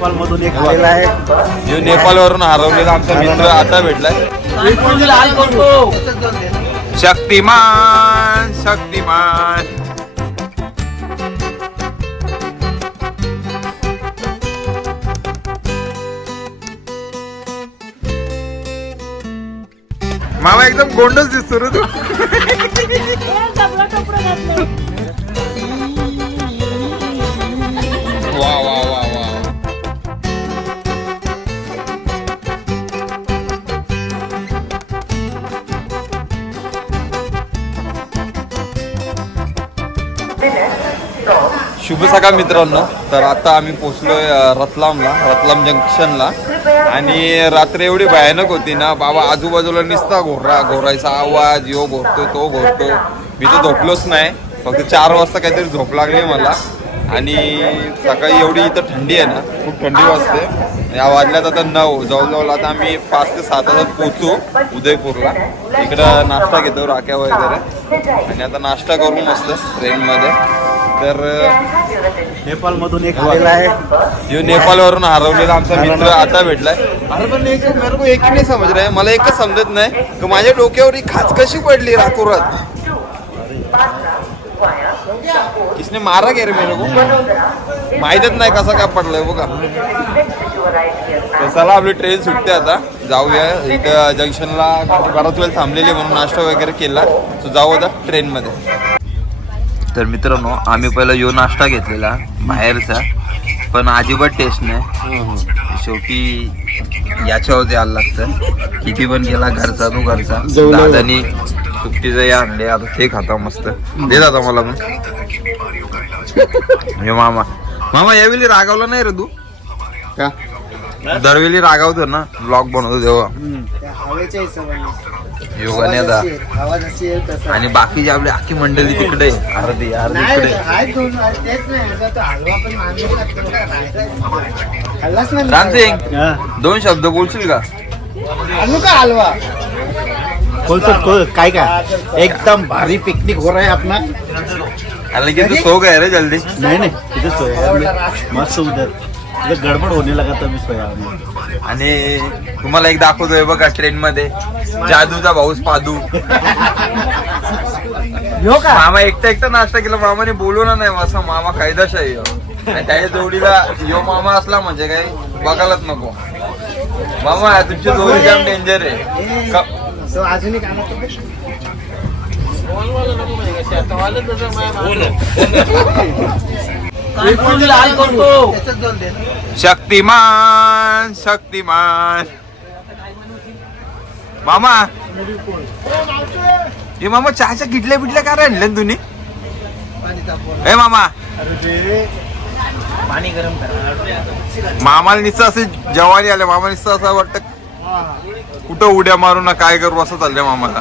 नेपाळ मधून एक आलेला आहे. जो नेपाळ वरून हरवलेला आमचा मित्र आता भेटलाय. शक्तिमान शक्तिमान. मामा एकदम गोंडच दिसतो रे तू. वा वा. शुभ सकाळ मित्रांनो. तर आता आम्ही पोचलोय रतलामला रतलाम जंक्शनला. आणि रात्र एवढी भयानक होती ना बाबा आजूबाजूला निसता घोरा घोरायचा आवाज यो घोरतो तो घोरतो मी तर झोपलोच नाही. फक्त चार वाजता काहीतरी झोप लागली मला. आणि सकाळी एवढी इथं थंडी आहे ना खूप थंडी वाजते. या वाजल्यात आता नऊ. जवळजवळ आता आम्ही पाच ते सात वाजता पोचू उदयपूरला. इकडं नाश्ता घेतो राख्या वगैरे. आणि आता नाश्ता करू मस्त ट्रेनमध्ये. तर नेपाळ मधून एक आलेला आहे. यो नेपाळ वरून हरवलेला आमचा मित्र आता भेटलाय. अरे पण एक मेरे को एक नाही समज मला एकच समजत नाही. की माझ्या डोक्यावर ही खाच कशी पडली रातोरात. किसने मारा गे रे मेरे को? माहीतच नाही कसा काय पडलाय बघा. तर चला आपली ट्रेन सुटते आता. जाऊया. इथं जंक्शनला बराच वेळ थांबलेली म्हणून नाश्ता वगैरे केला. तो जाऊ आता ट्रेनमध्ये तर मित्रांनो आम्ही पहिला यो नाश्ता घेतलेला बाहेरचा. पण अजिबात टेस्ट नाही. शेवटी याच्यावर द्यायला लागतं. किती पण गेला घरचा तो घरचा. दादानी सुट्टीचं हे आणले आता ते खाता मस्त. दे दादा मला मग. मामा. मामा यावेळी रागावला नाही रे तू? का? दरवेळी रागावतो ना ब्लॉग बनवतो तेव्हा. योगाने आणि बाकीची आपली अख्खी मंडळी तिकडे आहे. अर्धी इकडे. दोन तेच नाही आता तो हलवा पण मागणी हल्लाच नाही रामसिंग हा. दोन शब्द बोलशील का? हलवा? को- काय काय? एकदम भारी पिकनिक हो रहा है अपना. की तू सो गए रे जल्दी नहीं नहीं इधर सोया मस्त उधर इधर गड़बड़ होने लगा तभी सोया आणि तुम्हाला एक दाखवतोय बघा ट्रेन मध्ये जादूचा भाऊस पादू यो का मामा एकटा एकटा नाश्ता केला मामाने बोलवलं नाही असं मामा कायदाशाही आहे ह्यो. आणि त्याच्या जोडीला यो मामा असला म्हणजे काय बघायलाच नको मामा तुमची जोडी जाम डेंजर आहे क- तो शक्तिमान शक्तिमान. मामा. हे मामा चहाच्या किटल्या बिटल्या काय आणल्या ना तुम्ही ए मामा. पाणी गरम मामाला निसं असं जवानी आले मामा निसं असं वाटतं कुठं उड्या मारू ना काय करू असं चाललंय मामाला.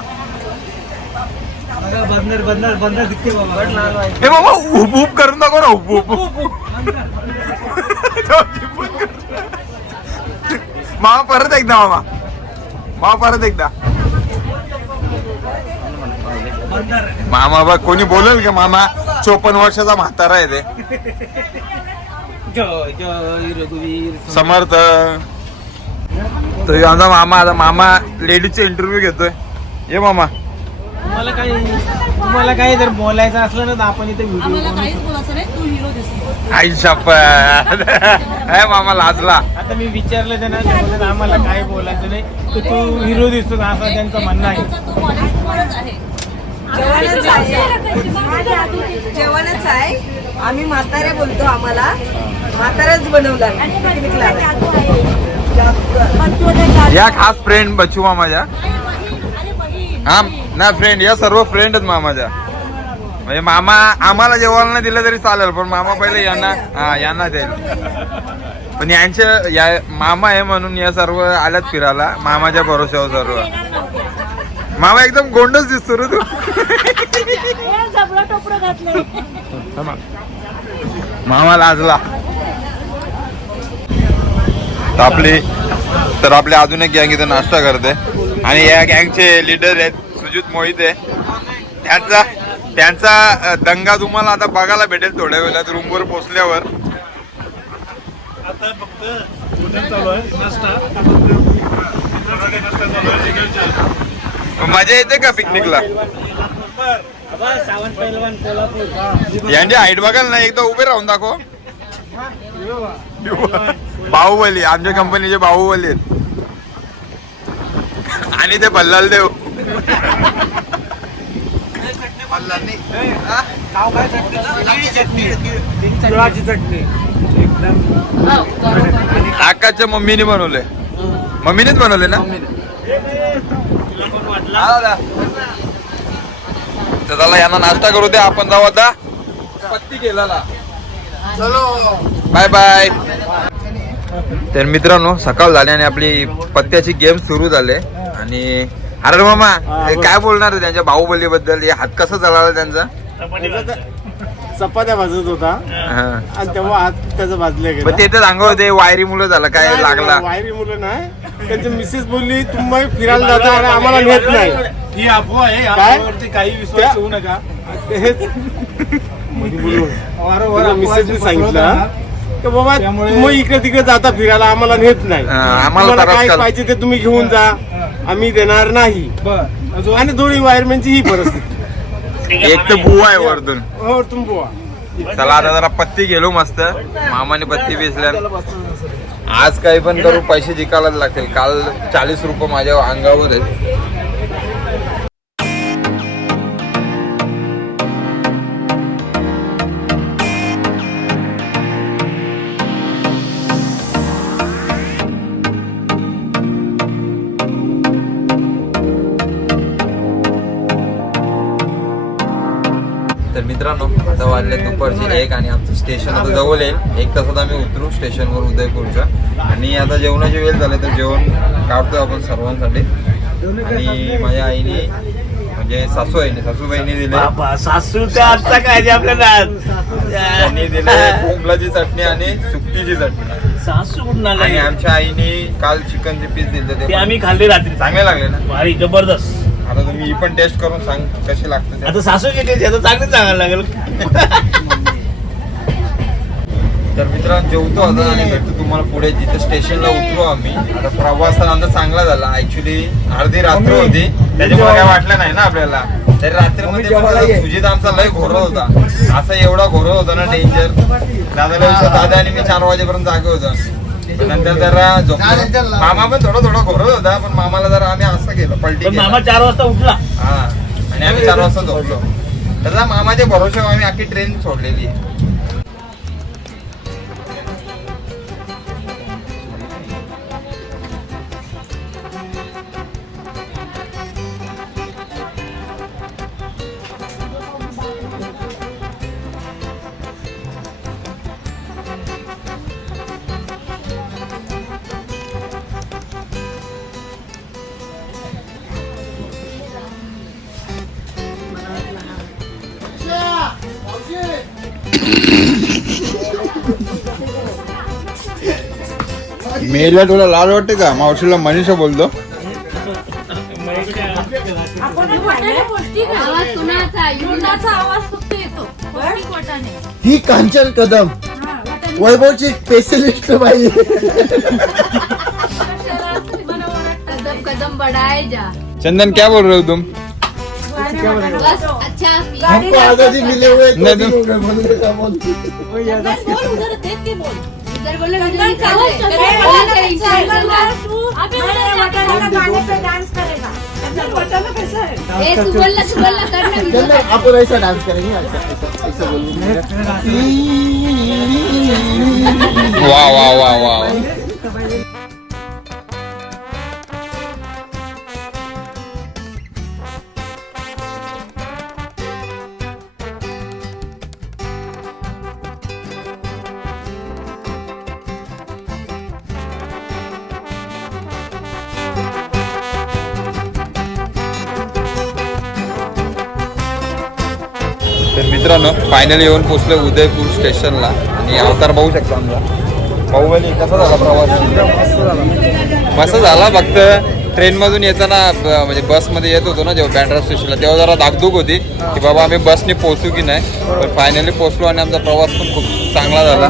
बंदर बंदर बंदर दिसते बाबा. हे मामा उप उप करू नको ना उप उप मामा परत एकदा मामा. मामा परत एकदा. मामा बघ कोणी बोलेल का मामा? चोपन्न वर्षाचा म्हातारा आहे ते. समर्थ. तर आमचा मामा आता मामा लेडीजचा इंटरव्ह्यू घेतोय. ये मामा. तुम्हाला काही तुम्हाला काही जर बोलायचं असलं ना तर आपण इथे व्हिडिओ आम्हाला काहीच बोलायचं नाही तू हिरो दिसतो. आई शपथ. हे मामा लाजला. आता मी विचारलं त्यांना ते आम्हाला काही बोलायचं नाही. तर तू हिरो दिसतो असं त्यांचं म्हणणं आहे. त्यांचा तो बॉलिवूडवरच आहे. जेवणच आहे. जेवणच आहे. आम्ही म्हातारे बोलतो आम्हाला. म्हातारेच बनवलं पिकनिकला या खास फ्रेंड बच्चू मामाच्या. हा. ना फ्रेंड या सर्व फ्रेंडच मामाच्या. म्हणजे मामा आम्हाला जेवायला नाही दिलं तरी चालेल पण मामा पहिले यांना हा यांना देईल पण यांचे या मामा आहे म्हणून या सर्व आल्यात फिरायला मामाच्या भरोश्यावर सर्व. मामा एकदम गोंडच दिसतो रे तू. मामा लाजला. तर आपली तर आपले अजून एक गँग इथे नाश्ता करते. आणि या गँगचे लीडर आहेत सुजित मोहिते. त्यांचा त्यांचा दंगा तुम्हाला आता बघायला भेटेल थोड्या वेळात रूमवर पोचल्यावर आता फक्त मजा येते का पिकनिकला? यांची हाईट बघाल ना एकदा उभे राहून दाखव. बाहुबली आमच्या कंपनीचे बाहुबली आहेत. आणि ते बल्लाल देव तिळाची चटणी. आकाशच्या मम्मीने बनवले मम्मीनेच बनवले ना? दादा. तर चला यांना नाश्ता करू द्या. आपण जाऊ आता. पत्ती केला बाय बाय. तर मित्रांनो सकाळ झाली आणि आपली पत्त्याची गेम सुरू झाले. आणि अरे मामा हे काय बोलणार आहे त्यांच्या बाहुबली बद्दल हे हात कसा चालवला त्यांचा? चपात्या भाजत होता. हा. आणि तेव्हा हात त्याचं भाजले पण ते तर सांगत होते वायरी मुलं झालं काय लागला? वायरी मुलं नाही. त्यांची मिसेस बोलली तुम्ही फिरायला जाता आणि आम्हाला नेत नाही. ही अफवा आहे अफवावरती काही विश्वास ठेवू नका. हेच वारंवार मिसेसने सांगितलं की बाबा तुम्ही इकडे तिकडे जाता फिरायला आम्हाला नेत नाही. हा, आम्हाला तुम्हाला त्रास काय. पाहिजे ते तुम्ही घेऊन जा. आम्ही देणार नाही. आणि दोन्ही वायरमॅनची ही परिस्थिती. एक तर बुवा आहे वरतून हो तुम बुवा. चला आता जरा पत्ती गेलो मस्त. मामाने पत्ती बेचल्या आज काही पण करू पैसे जिंकायलाच लागतील. काल चाळीस रुपये माझ्या अंगावर आहेत मित्रांनो आता वाजले दुपारचे एक आणि आमचं स्टेशन आता जवळ येईल. एक तासात आम्ही उतरू स्टेशनवर उदयपूरच्या. आणि आता जेवणाची वेळ झाली तर जेवण काढतोय आपण सर्वांसाठी. आणि माझ्या आईने म्हणजे सासू आईने सासूबाईने दिले. सासू आता काय आपल्याला त्यांनी दिले भोपळाची चटणी आणि सुकटीची चटणी. सासू कुठून आणि आला आमच्या आईने काल चिकनचे पीस दिले ते ते आम्ही खाल्ले रात्री. चांगले लागले ना? भारी जबरदस्त. आता तुम्ही ही पण टेस्ट करून सांग कसे लागते ते. आता सासूची टेस्ट आता चांगली सांगायला लागेल. तर मित्रांनो जेवतो आता आणि भेटतो तुम्हाला पुढे. जिथे स्टेशनला उतरू आम्ही. आता प्रवास तर आमचा चांगला झाला. ऍक्च्युली अर्धी रात्र होती. त्याच्यामुळे काय वाटलं नाही ना आपल्याला? तरी रात्रीमध्ये जरा सुजित आमचा लय घोर होता. असा एवढा घोर होता ना डेंजर दादाला दादा आणि मी चार वाजेपर्यंत जागे होतो. नंतर जरा झोपलो. मामा पण थोडा थोडा घोर होता पण मामाला जरा आम्ही असं केलं पलटी पण केलं. मामा चार वाजता उठला. हा आणि आम्ही चार वाजता झोपलो. त्याचा मामाच्या भरोश्यावर आम्ही अख्खी ट्रेन सोडलेली आहे. मेला तुला लाल वाटते का? मावशीला मनीषा बोलतो. ही कांचन कदम. हा. वैभवची स्पेशलिस्ट पाहिजे चंदन क्या बोल रहे हो तुम? हमको आजादी मिले हुए नहीं, तो तुम- दिन हो गए, बोलने का मन बोल उधर देख के बोल। उधर बोले वीडियो निकाल दे बोल। के इंटरव्यू अबे ए तू बोल ना तू बोल ना कर ना वीडियो चलना अपन ऐसा डांस करेंगे ऐसा ऐसा ऐसा बोलेंगे वा वा वा वा मित्रांनो फायनली येऊन पोचलो उदयपूर स्टेशनला आणि अवतार पाहू शकता आमचा बाहुबली कसा झाला प्रवास? मस्त झाला फक्त ट्रेनमधून येताना म्हणजे बसमध्ये येत होतो ना जेव्हा बँड्रा स्टेशनला तेव्हा जरा धाकधूक होती की बाबा आम्ही बसने पोहोचू की नाही. पण फायनली पोहोचलो आणि आमचा प्रवास पण खूप चांगला झाला.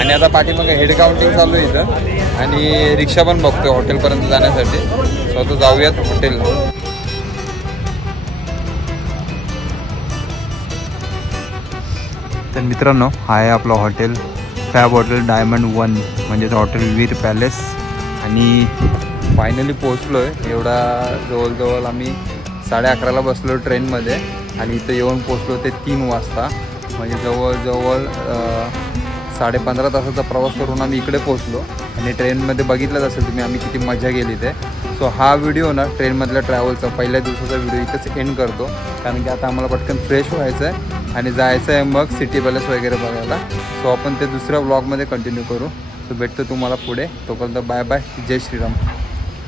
आणि आता पाठीमागे हेड काउंटिंग चालू आहे इथं. आणि रिक्षा पण बघतोय हॉटेलपर्यंत जाण्यासाठी. सो आता जाऊयात हॉटेलला तर मित्रांनो हा आहे आपलं hotel. Fab hotel diamond one म्हणजेच हॉटेल वीर पॅलेस. आणि फायनली पोचलो आहे एवढा जवळजवळ आम्ही साडे अकराला बसलो ट्रेनमध्ये. आणि इथं येऊन पोचलो ते तीन वाजता. म्हणजे जवळजवळ साडे पंधरा तासाचा प्रवास करून आम्ही इकडे पोचलो आणि ट्रेनमध्ये बघितलंच असेल तुम्ही आम्ही किती मजा केली ते. सो हा व्हिडिओ ना ट्रेनमधल्या ट्रॅव्हलचा पहिल्या दिवसाचा व्हिडिओ इथंच एंड करतो. कारण की आता आम्हाला पटकन फ्रेश व्हायचं आहे आणि जायचं आहे मग सिटी पॅलेस वगैरे बघायला. सो आपण ते दुसऱ्या ब्लॉगमध्ये कंटिन्यू करू. सो भेटतो तुम्हाला पुढे. तोपर्यंत बाय बाय जय श्रीराम.